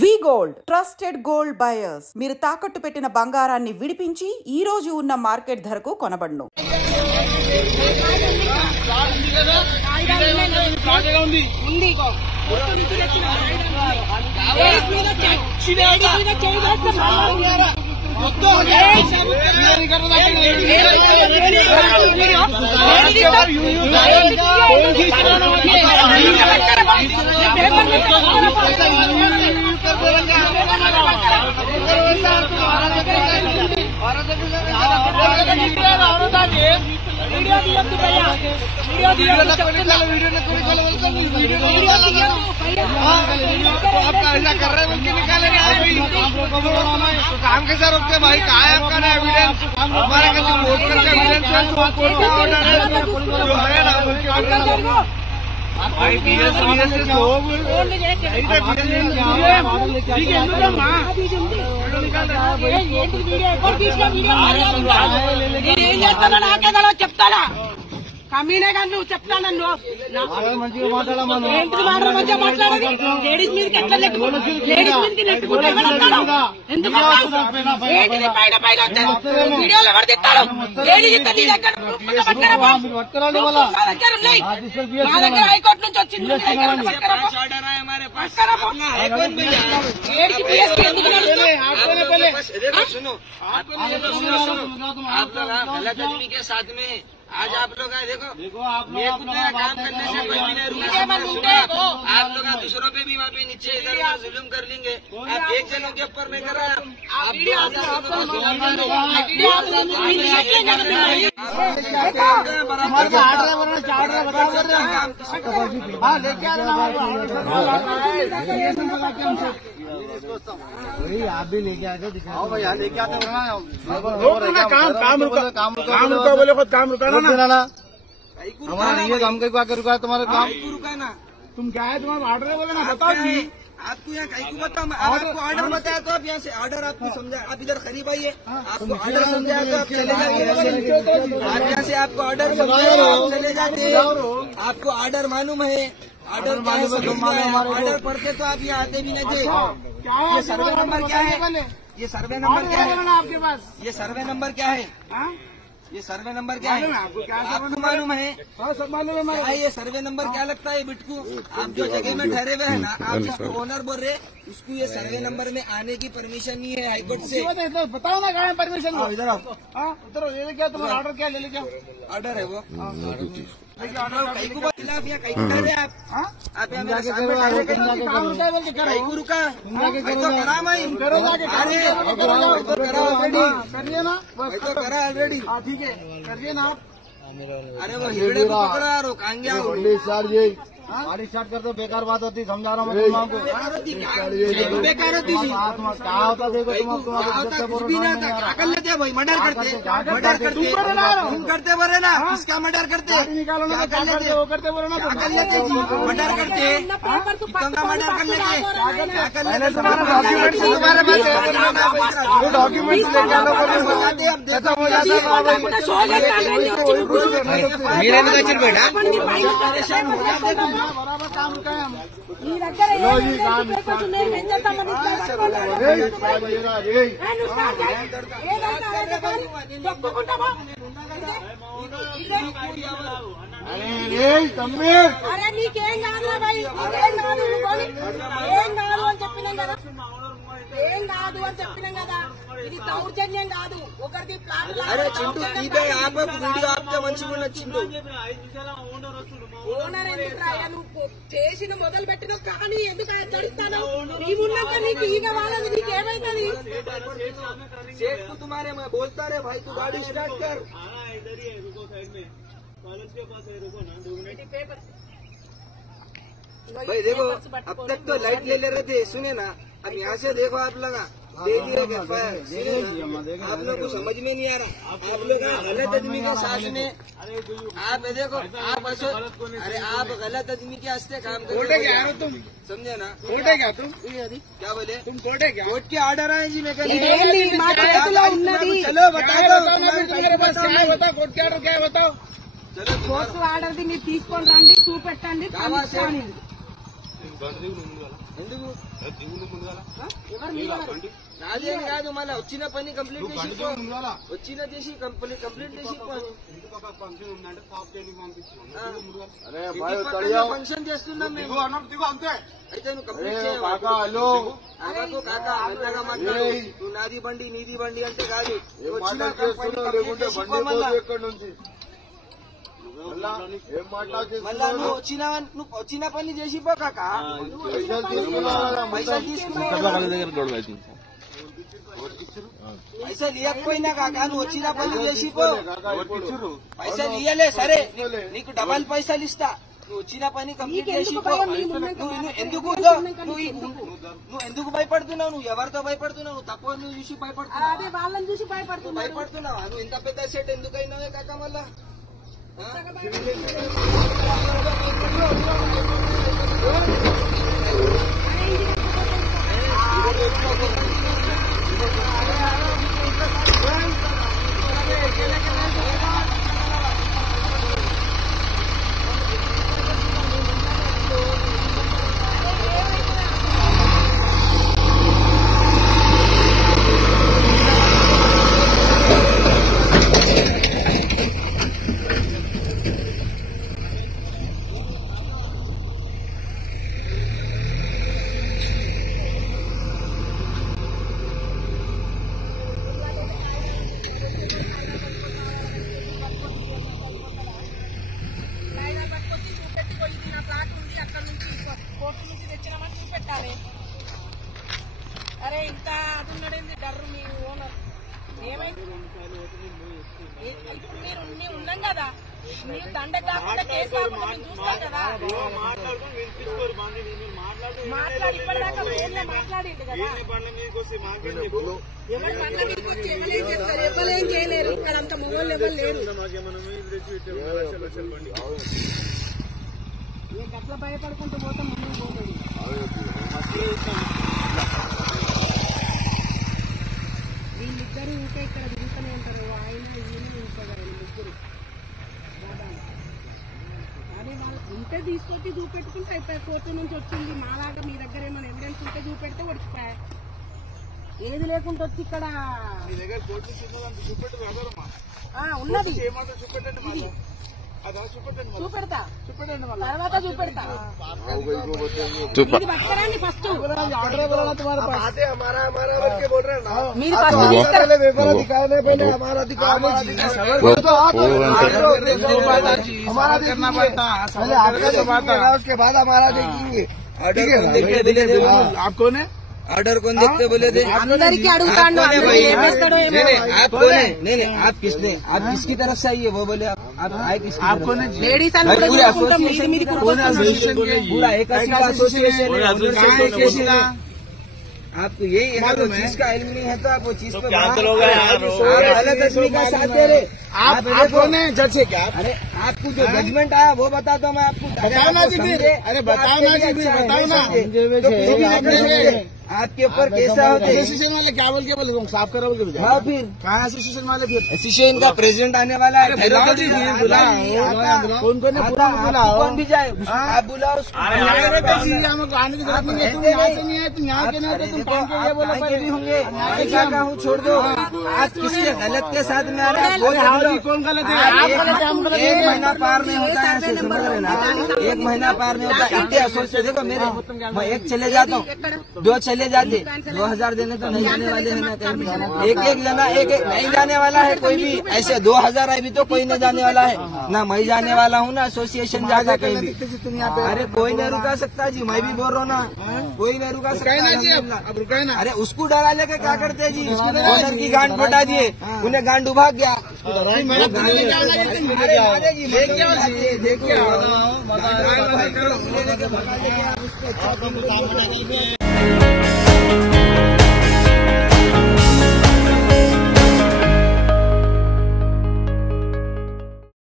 వి gold trusted gold buyers మీరు తాకట్టు పెట్టిన బంగారాన్ని విడిపించి ఈ రోజు ఉన్న మార్కెట్ ధరకు కొనబడును. काम कैसा रोकते भाई? कहा है आपका ना एविडेंस? हमारे कैसे वोट करके एविडेंस है ना भाई बीएस చెప్తాడా కమీనే కానీ నువ్వు చెప్తా నన్ను మంచిగా మాట్లాడాలి. లేడీస్ మీదకి ఎట్లా లేడీస్ మీదకి నెట్టుకుంటే ఎందుకు పైన పైన వీడియోలు ఎవరు తిట్టాడు? లేడీస్ మా దగ్గర హైకోర్టు నుంచి వచ్చింది. के साथ में आज आप लोग आए देखो ये काम करने से कोई भी नहीं रुकेगा। आप लोग दूसरों पे भी वहाँ पे नीचे इधर जुल्म कर लेंगे। आप एक जनों के ऊपर नहीं कर रहा है। आप भी लेके आए दिखाओ भाई, यहाँ लेके आते काम रुका ना हमारा नहीं है। हम कहीं आके रुका तुम्हारा काम रुका ना। तुम क्या है तुम्हारा ऑर्डर है बोले ना बताओ जी। आपको यहाँ कहीं को बताओ आपको ऑर्डर बताया तो आप यहाँ से ऑर्डर आपको समझा। आप इधर खरीब आइए आपको ऑर्डर समझाया तो आप चले जाइए। आप यहाँ से आपको ऑर्डर समझाया आप चले जाते। आपको ऑर्डर मालूम है? ऑर्डर ऑर्डर पढ़ते तो आप यहाँ आते भी नहीं थे। ये सर्वे नंबर क्या है? ये सर्वे नंबर क्या है आपके पास? ये सर्वे नंबर क्या है? ये सर्वे नंबर क्या है? आपको मालूम है? सब मालूम है। ये सर्वे नंबर क्या लगता है बिटकू? आप जो जगह में ठहरे हुए हैं ना, आप जिसको ओनर बोल रहे उसको ये सर्वे नंबर में आने की परमिशन नहीं है हाईकोर्ट से। बताओ ना कहाँ परमिशन? इधर आओ, उधर ले क्या तुम्हारा ऑर्डर क्या ले क्या ऑर्डर है वो? खिलाफ या कहीं ठहरे आप रुका करा ऑलरेडी। ठीक है करिए ना आप। अरे वो हिरड़े को पकड़ा रोकाएंगे गाड़ी स्टार्ट कर दो। बेकार बात होती समझा रहा हूँ मैं आपको। बेकार होती क्या होता देखो कर लेते भाई मर्डर करते तुम करते बोले ना। किसका मर्डर करते? निकालो ना वो करते बोले ना कर लेते मर्डर करते मर्डर कर लेते। डॉक्यूमेंट्स लेके आना बराबर काम का है। అరే నీకేం కాదు భాయ్, ఏం కాదు అని చెప్పినాం కదా. ఏం కాదు అని చెప్పినాం కదా. ఇది దౌర్జన్యం కాదు. ఒకరిది ప్లాన్ ఓనర్ ఎందుకు రాయా? నువ్వు చేసిన మొదలు పెట్టిన కానీ ఎందుకు చడిస్తాను? నీవున్నాక నీకు ఈగ వాళ్ళది నీకేమైతుంది? तुम्हारे मैं बोलता रहे भाई तू गाड़ी स्टार्ट कर। भाई देखो अब तक तो लाइट ले रहे थे, सुने ना। अब यहाँ से देखो आप लोग डेली आप लोग को समझ में नहीं आ रहा। आप लोग गलत आदमी के साथ में आप देखो आप अरे आप गलत आदमी के हस्ते काम कर तुम समझे ना। कोर्ट है क्या तुम? क्या बोले तुम? कोर्ट है क्या? कोर्ट के ऑर्डर आए जी। मैं चलो बता दो कोर्ट के ऑर्डर क्या है बताओ। चलो కోర్టు ఆర్డర్ది మీరు తీసుకొని రండి, చూపెట్టండి. ఎందుకు నాది అని కాదు, మళ్ళీ వచ్చిన పని కంప్లీట్ చేసి వచ్చిన చేసి కంప్లీట్ చేసి ఫంక్షన్ చేస్తున్నాం మేము. అయితే నువ్వు కంప్లీట్ నువ్వు నాది బండి నీది బండి అంటే కాదు, మళ్ళా నువ్వు వచ్చిన పని చేసిపో కాక. పైసలు పైసలు ఇవ్వకపోయినా కాక నువ్వు వచ్చిన పని చేసిపో. పైసలు ఇయ్యలే సరే, నీకు డబల్ పైసలు ఇస్తా. నువ్వు వచ్చిన పని కంప్లీట్ చేసిపో. నువ్వు ఎందుకు భయపడుతున్నావు? నువ్వు ఎవరితో భయపడుతున్నావు? నువ్వు తక్కువ నువ్వు చూసి భయపడుతున్నావు. వాళ్ళని చూసి భయపడుతున్నావా? నువ్వు ఇంత పెద్ద సెట్ ఎందుకు అయినావే కాక? మళ్ళా అరే ఇంత అది ఉన్నాడేంది డర్రు మీ ఓనర్ ఏమైంది? ఇప్పుడు మీరు ఉన్నాం కదా, మీరు దండ కాకుండా కేసు కాకుండా మేము చూస్తాం కదా. మాట్లాడి ఇప్పటిదాకా ఫోన్లో మాట్లాడింది కదా. ఎవరు బండ్ల మీదకి వచ్చి ఎవరేం చేస్తారు? ఎవరేం చేయలేరు. ఇక్కడ అంత మొగోళ్ళు ఎవరు లేరు. మీకు అట్లా భయపడుకుంటూ పోతాం, ముందుకు పోతుంది. వీళ్ళిద్దరు ఊకే ఇక్కడ తిరుగుతూనే ఉంటారు. ఆయన వీళ్ళు ఉంటారు ముగ్గురు. అదే వాళ్ళు ఉంటే తీసుకొచ్చి చూపెట్టుకుంటే అయిపోయి. కోర్టు నుంచి వచ్చింది మాలాగా మీ దగ్గర ఏమైనా ఎవిడెన్స్ ఉంటే చూపెడితే ఒడిచిపోయా. ఏది లేకుండా వచ్చి ఇక్కడ ఉన్నది చూపెడతా, తర్వాత చూపెడతా. ఇది పట్టుకరాండి ఫస్ట్. మీరు ఫస్ట్ ऑर्डर कौन देखते बोले थे? అందరికీ అడుగుతాను. आप कौन है? नहीं आप किसने, आप किसकी तरफ से आइए वो बोले? आप आए किसकी? आप कौन है? लेडीज पूरा एक एसोसिएशन। आपको यही है, वो चीज का इल्म नहीं है तो आप वो चीज को गलत आदमी का साथ दे रहे। आप कौन है? जज है क्या? अरे आपको जो जजमेंट आया वो बताता हूँ मैं आपको। बताओ ना जी फिर। अरे बताओ ना जी फिर, बताओ ना। आपके ऊपर कैसा होता है? एसोसिएशन वाले क्या बोल के बोले तुम साफ करो बोल के? हाँ फिर कहाँ एसोसिएशन वाले? फिर एसोसिएशन का प्रेसिडेंट आने वाला है। कौन कौन कौन भी जाए आप बुलाओ उसको। हमको आने की जरूरत नहीं है। तुम यहाँ से नहीं है, तुम यहाँ के नहीं होते, तुम काम के लिए बोलो भी होंगे। क्या कहूँ छोड़ दो। आज किसके गलत के साथ में आ रहा है? कौन गलत है? एक महीना पार नहीं होता है, एक महीना पार नहीं होता। देखो मेरे मैं एक चले जाता हूँ, दो चले जाते, 2000 देने तो नहीं जाने वाले हैं ना कहीं। एक लेना, एक नहीं जाने वाला है कोई भी। ऐसे 2000 अभी तो कोई नहीं जाने वाला है ना, मैं जाने वाला हूँ ना एसोसिएशन जाएगा कहीं भी। अरे कोई नहीं रुका सकता जी, मैं भी बोल रहा हूँ ना, कोई नहीं रुका सकता जी। अब रुका है ना। अरे उसको डरा लेके क्या करते जी? ओनर की गांड फटा दिए, उन्हें गांड उभाग गया। देख